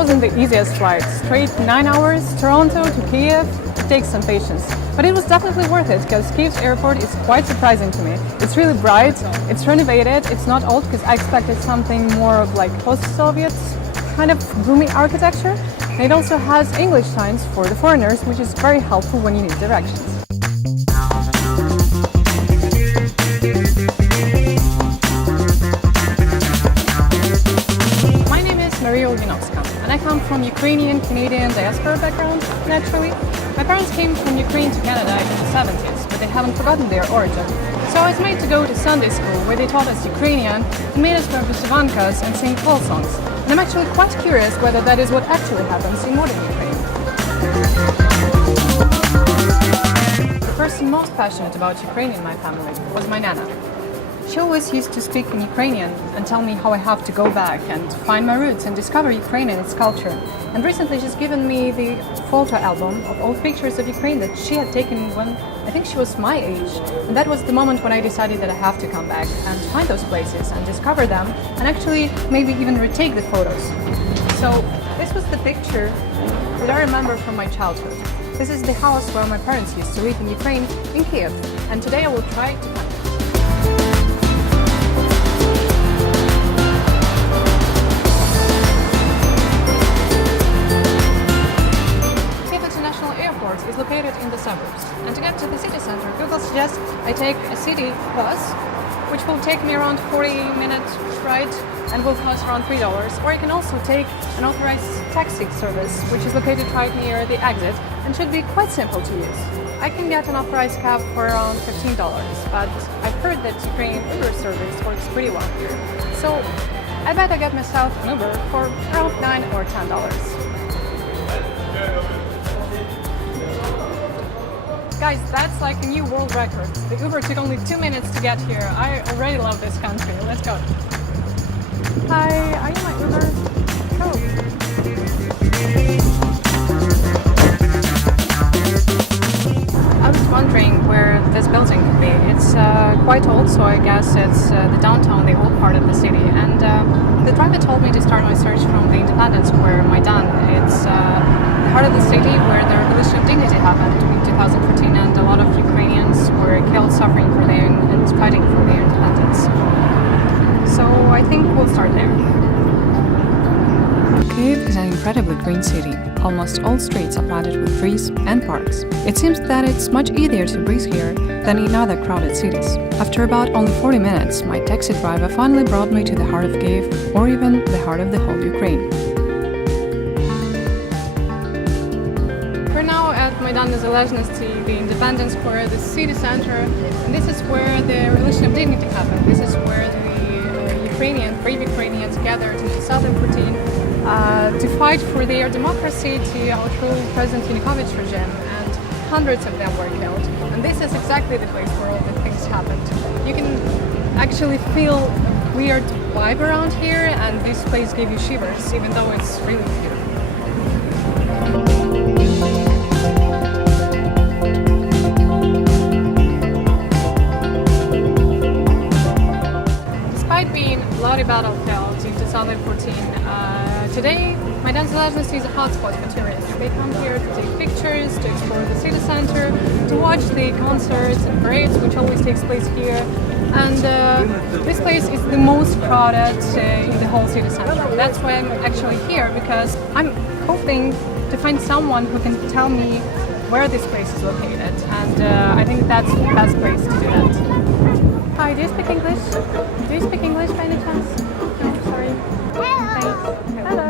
wasn't the easiest flight. Straight 9 hours, Toronto to Kiev. It takes some patience. But it was definitely worth it because Kiev's airport is quite surprising to me. It's really bright, it's renovated, it's not old because I expected something more of like post-Soviet kind of gloomy architecture. And it also has English signs for the foreigners, which is very helpful when you need directions. And I come from Ukrainian-Canadian diaspora background, naturally. My parents came from Ukraine to Canada in the 70s, but they haven't forgotten their origin. So I was made to go to Sunday school, where they taught us Ukrainian, and made us wear vyshyvankas and sing folk songs. And I'm actually quite curious whether that is what actually happens in modern Ukraine. The person most passionate about Ukraine in my family was my Nana. She always used to speak in Ukrainian and tell me how I have to go back and find my roots and discover Ukraine and its culture. And recently she's given me the photo album of old pictures of Ukraine that she had taken when I think she was my age. And that was the moment when I decided that I have to come back and find those places and discover them and actually maybe even retake the photos. So this was the picture that I remember from my childhood. This is the house where my parents used to live in Ukraine, in Kiev. And today I will try to find it. Is located in the suburbs, and to get to the city center, Google suggests I take a city bus, which will take me around 40-minute ride and will cost around $3. Or I can also take an authorized taxi service, which is located right near the exit and should be quite simple to use. I can get an authorized cab for around $15, but I've heard that Ukrainian Uber service works pretty well here. So I bet I get myself an Uber for around $9 or $10. Guys, that's like a new world record. The Uber took only 2 minutes to get here. I already love this country. Let's go. Hi, are you my Uber? Oh. I was wondering where this building could be. It's quite old, so I guess it's the downtown, the old part of the city. And the driver told me to start my search from the Independence Square, Maidan. It's the heart of the city where the Revolution of Dignity happened in 2014, and a lot of Ukrainians were killed suffering for their and fighting for their independence. So I think we'll start there. Kyiv is an incredibly green city. Almost all streets are planted with trees and parks. It seems that it's much easier to breathe here than in other crowded cities. After about only 40 minutes, my taxi driver finally brought me to the heart of Kyiv, or even the heart of the whole Ukraine. We're now at Maidan Nезалежності, the Independence Square, the city center, and this is where the Revolution of Dignity happened. This is where the brave Ukrainians gathered in 2014 to fight for their democracy, to overthrow President Yanukovych regime, and hundreds of them were killed. And this is exactly the place where all the things happened. You can actually feel weird vibe around here, and this place gave you shivers, even though it's really beautiful. Bloody battlefield in 2014. Today, Maidan Nезалежності is a hotspot for tourists. They come here to take pictures, to explore the city center, to watch the concerts and parades, which always takes place here. And this place is the most crowded in the whole city center. That's why I'm actually here, because I'm hoping to find someone who can tell me where this place is located. And I think that's the best place to do that. Hi, do you speak English? Do you speak English by any chance? No, sorry. Hello.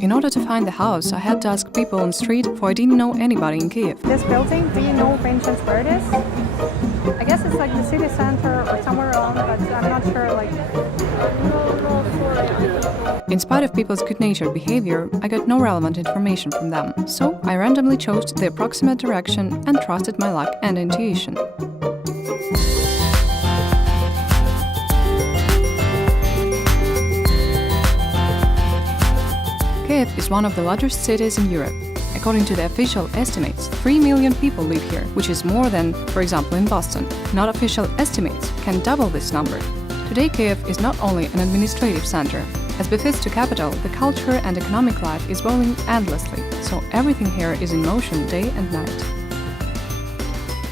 In order to find the house, I had to ask people on the street, for I didn't know anybody in Kyiv. This building, do you know by any chance where it is? I guess it's like the city center or somewhere around, but I'm not sure, like... In spite of people's good-natured behavior, I got no relevant information from them, so I randomly chose the approximate direction and trusted my luck and intuition. Kyiv is one of the largest cities in Europe. According to the official estimates, 3 million people live here, which is more than, for example, in Boston. Not official estimates can double this number. Today, Kyiv is not only an administrative center, As befits to capital, the culture and economic life is rolling endlessly, so everything here is in motion day and night.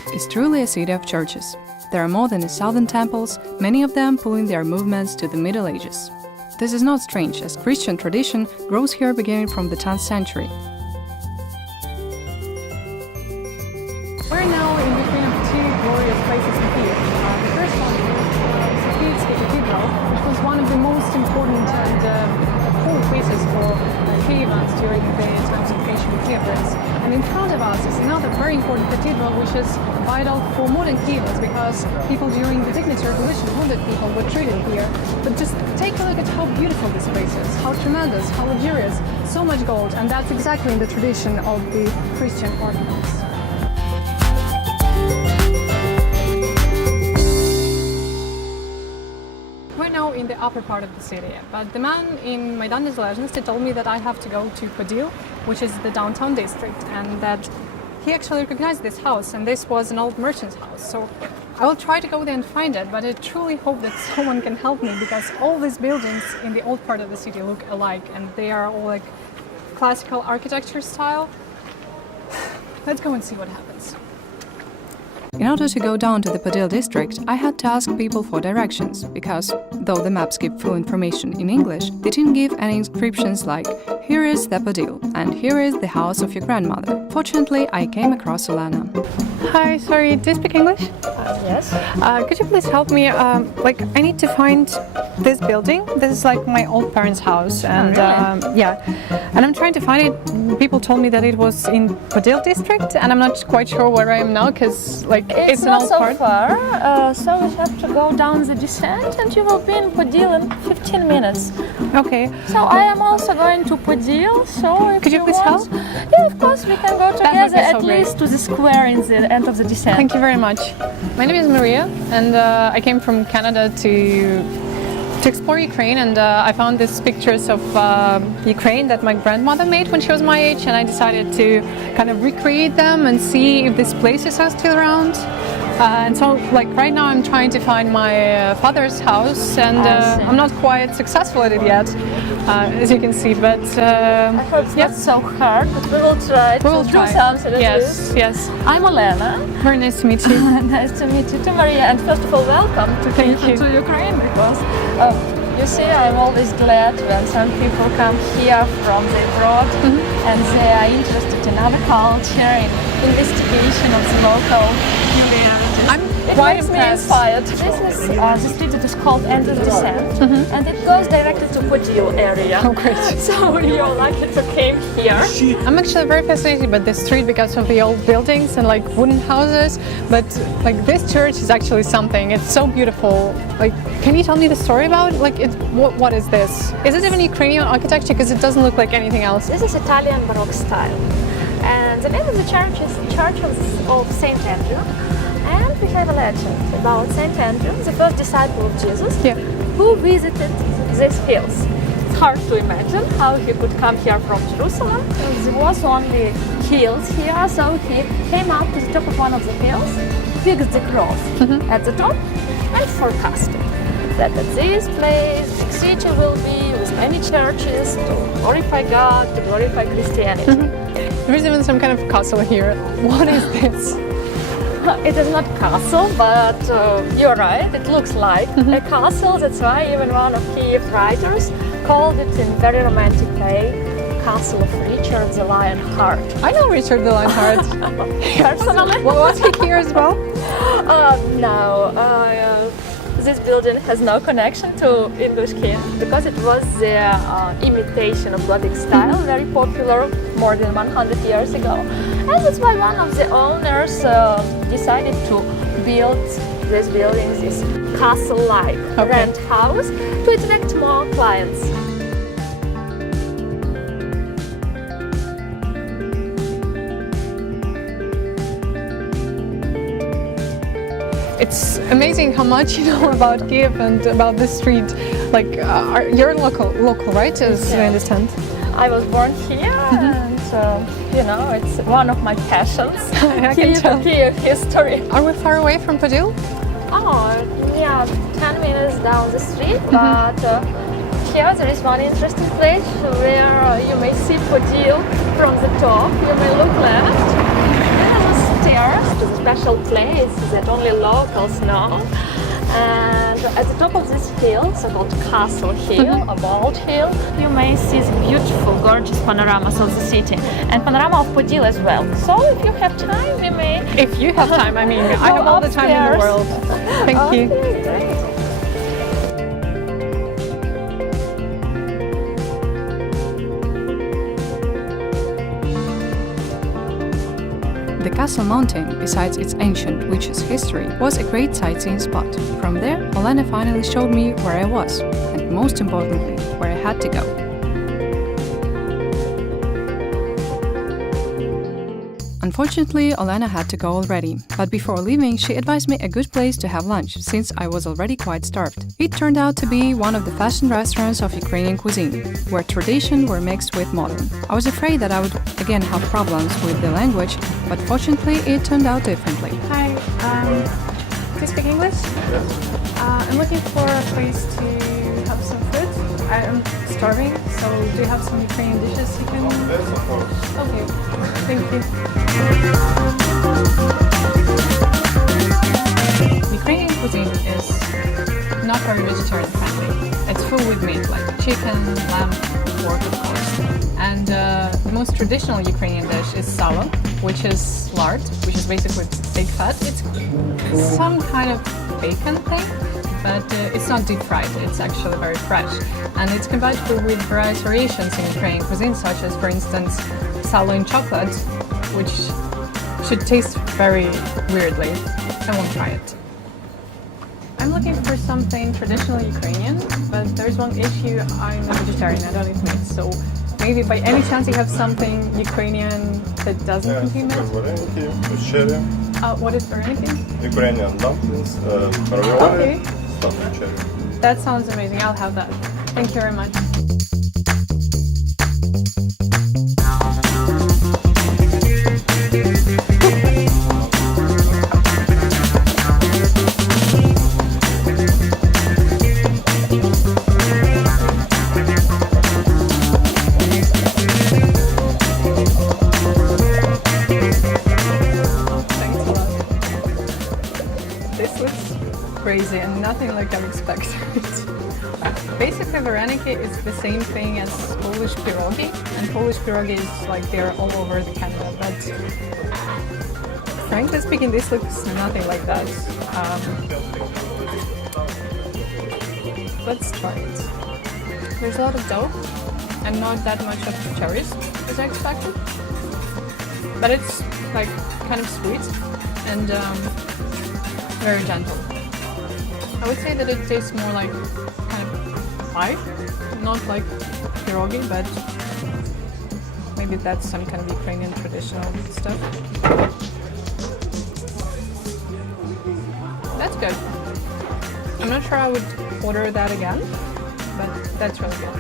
It's truly a city of churches. There are more than 1,000 temples, many of them pulling their movements to the Middle Ages. This is not strange, as Christian tradition grows here beginning from the 10th century. We're now in between of two glorious places in Kiev. The first one is the Cathedral, which was one of the most important and holy places for Kievans during the times of ancient Kievans. And in front of us is another very important cathedral, which is vital for modern Kievans because people during the dignity revolution, wounded people, were treated here. But just take a look at how beautiful this place is, how tremendous, how luxurious, so much gold, and that's exactly in the tradition of the Christian Orthodox. We're now in the upper part of the city, but the man in Maidan Nезалежності told me that I have to go to Podil, which is the downtown district, and that he actually recognized this house, and this was an old merchant's house. So I will try to go there and find it, but I truly hope that someone can help me because all these buildings in the old part of the city look alike, and they are all like classical architecture style. Let's go and see what happens. In order to go down to the Podil district, I had to ask people for directions, because, though the maps give full information in English, they didn't give any inscriptions like, here is the Podil, and here is the house of your grandmother. Fortunately, I came across Olena. Hi, sorry, do you speak English? Yes. Could you please help me? I need to find this building. This is like my old parents' house, and really? and I'm trying to find it. People told me that it was in Podil district, and I'm not quite sure where I am now because it's an not old so part. far. So we have to go down the descent, and you will be in Podil in 15 minutes. Okay. So I am also going to Podil. So if Could you please want, help? Yeah, of course we can go would together be so at great. least to the square in the end of the descent. Thank you very much. My name is Maria, and I came from Canada to explore Ukraine, and I found these pictures of Ukraine that my grandmother made when she was my age, and I decided to kind of recreate them and see if these places are still around. And so, right now, I'm trying to find my father's house, and I'm not quite successful at it yet, as you can see. But I hope it's not so hard, but we will try to do something. Yes, yes. I'm Olena. Very nice to meet you. Nice to meet you too, Maria. And first of all, welcome to Ukraine, because you see, I'm always glad when some people come here from the abroad and they are interested in other culture, in investigation of the local peculiarities. It quite makes impressed. me inspired. This is the street that is called End of Descent, and it goes directly to Podil area. Oh, great. So you're lucky to came here. I'm actually very fascinated by this street because of the old buildings and wooden houses, but this church is actually something. It's so beautiful. Can you tell me the story about what is this? Is it even Ukrainian architecture? Because it doesn't look like anything else. This is Italian Baroque style, and the name of the church is Church of Saint Andrew. And we have a legend about Saint Andrew, the first disciple of Jesus, who visited these hills. It's hard to imagine how he could come here from Jerusalem. There was only hills here, so he came up to the top of one of the hills, fixed the cross at the top, and forecasted that at this place the city will be with many churches to glorify God, to glorify Christianity. There is even some kind of castle here. What is this? It is not castle, but you're right, it looks like a castle. That's why even one of Kiev writers called it in very romantic way, Castle of Richard the Lionheart. I know Richard the Lionheart. Personally? Was he here as well? No. This building has no connection to English Kiev because it was their imitation of Gothic style, very popular more than 100 years ago. And that's why one of the owners decided to build this building, this castle-like rent house, to attract more clients. It's amazing how much you know about Kiev and about this street. You're local, right? As I understand. I was born here, and it's one of my passions. I can tell. Kiev history. Are we far away from Podil? Oh, yeah, 10 minutes down the street, but here there is one interesting place where you may see Podil from the top. You may look left. There are stairs to the special place that only locals know. And at the top of this hill, so-called Castle Hill, a bold hill, you may see the beautiful, gorgeous panoramas of the city and panorama of Podil as well. So if you have time, we may... If you have time, I mean, I have all the time in the world. Thank you. Great. The Castle Mountain, besides its ancient witches' history, was a great sightseeing spot. From there, Olena finally showed me where I was, and most importantly, where I had to go. Unfortunately, Olena had to go already, but before leaving, she advised me a good place to have lunch, since I was already quite starved. It turned out to be one of the fashion restaurants of Ukrainian cuisine, where tradition were mixed with modern. I was afraid that I would again have problems with the language, but fortunately it turned out differently. Hi, do you speak English? Yes. I'm looking for a place to have some food. I'm starving, so do you have some Ukrainian dishes you can... Yes, of course. Okay, thank you. Ukrainian cuisine is not very vegetarian friendly. It's full with meat, like chicken, lamb, pork, of course. And the most traditional Ukrainian dish is salo, which is lard, which is basically pig fat. It's some kind of bacon thing, but it's not deep fried. It's actually very fresh. And it's compatible with various variations in Ukrainian cuisine, such as, for instance, salo in chocolate, which should taste very weirdly. I won't try it. I'm looking for something traditional Ukrainian, but there's one issue. I'm a vegetarian, I don't eat meat, so maybe by any chance you have something Ukrainian that doesn't contain meat? Vareniki with cherry, What is vareniki? Ukrainian dumplings, ravioli, Okay, stuffed with cherry. that sounds amazing. I'll have that. Thank you very much. Thanks a lot. This looks crazy and nothing like I'm expecting. Basically, vareniki is the same thing as Polish pierogi, and Polish pierogi is like they're all over the Canada, but frankly speaking, this looks nothing like that. Let's try it. There's a lot of dough and not that much of cherries as I expected, but it's like kind of sweet and very gentle. I would say that it tastes more like kind of pie, not like pierogi, but maybe that's some kind of Ukrainian traditional stuff. That's good. I'm not sure I would order that again, but that's really good.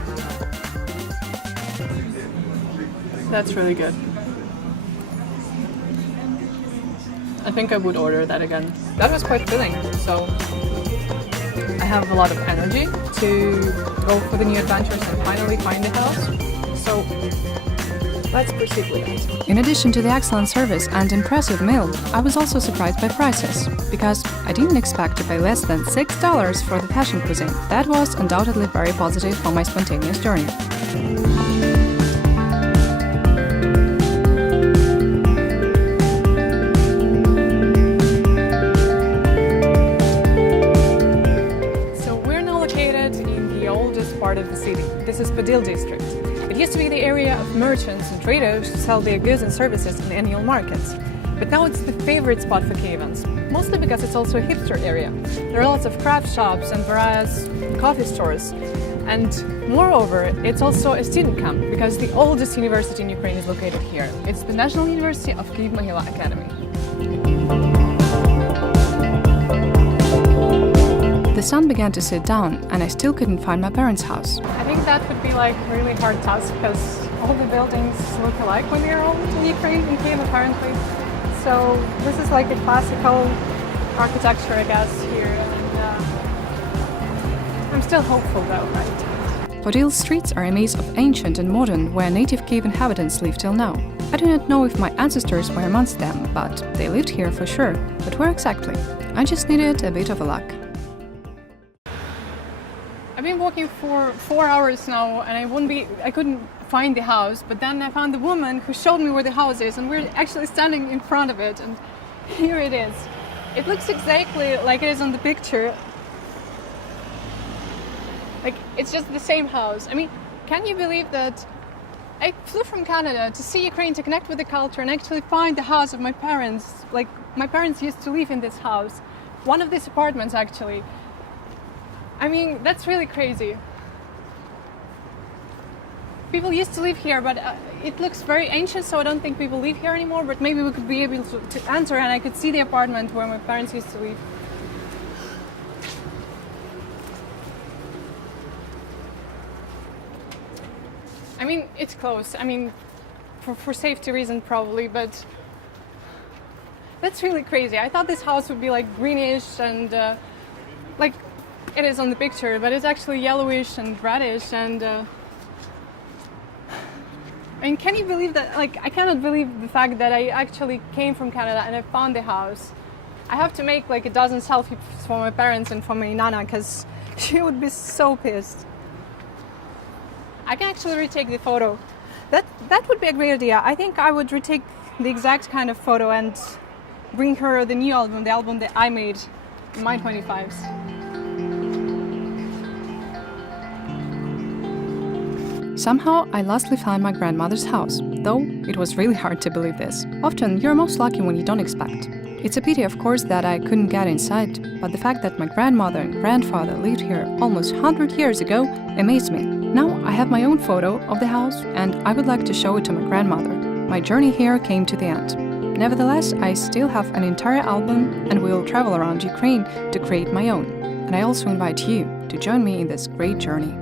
That's really good. I think I would order that again. That was quite filling, so I have a lot of energy to go for the new adventures and finally find the house. So let's proceed with it. In addition to the excellent service and impressive meal, I was also surprised by prices, because I didn't expect to pay less than $6 for the passion cuisine. That was undoubtedly very positive for my spontaneous journey. Part of the city. This is Podil district. It used to be the area of merchants and traders who sell their goods and services in annual markets. But now it's the favorite spot for Kievans, mostly because it's also a hipster area. There are lots of craft shops and various coffee stores. And moreover, it's also a student camp because the oldest university in Ukraine is located here. It's the National University of Kyiv-Mohyla Academy. The sun began to sit down, and I still couldn't find my parents' house. I think that would be like a really hard task because all the buildings look alike when they're old in Ukraine, in Kyiv apparently. So this is like a classical architecture, I guess, here. And I'm still hopeful though, right? Podil's streets are a maze of ancient and modern, where native cave inhabitants live till now. I do not know if my ancestors were amongst them, but they lived here for sure. But where exactly? I just needed a bit of a luck. I've been walking for 4 hours now, and I couldn't find the house, but then I found the woman who showed me where the house is, and we're actually standing in front of it, and here it is. It looks exactly like it is on the picture. Like, it's just the same house. I mean, can you believe that I flew from Canada to see Ukraine, to connect with the culture, and actually find the house of my parents. Like, my parents used to live in this house. One of these apartments, actually. I mean, that's really crazy. People used to live here, but it looks very ancient, so I don't think people live here anymore, but maybe we could be able to enter and I could see the apartment where my parents used to live. I mean, it's close. I mean, for safety reasons probably, but that's really crazy. I thought this house would be like greenish and like it is on the picture, but it's actually yellowish and reddish and I mean, can you believe that? Like, I cannot believe the fact that I actually came from Canada and I found the house. I have to make like a dozen selfies for my parents and for my nana because she would be so pissed. I can actually retake the photo. That would be a great idea. I think I would retake the exact kind of photo and bring her the new album, the album that I made in my 25s. Somehow, I lastly found my grandmother's house, though it was really hard to believe this. Often, you're most lucky when you don't expect. It's a pity, of course, that I couldn't get inside, but the fact that my grandmother and grandfather lived here almost 100 years ago amazed me. Now I have my own photo of the house, and I would like to show it to my grandmother. My journey here came to the end. Nevertheless, I still have an entire album and will travel around Ukraine to create my own. And I also invite you to join me in this great journey.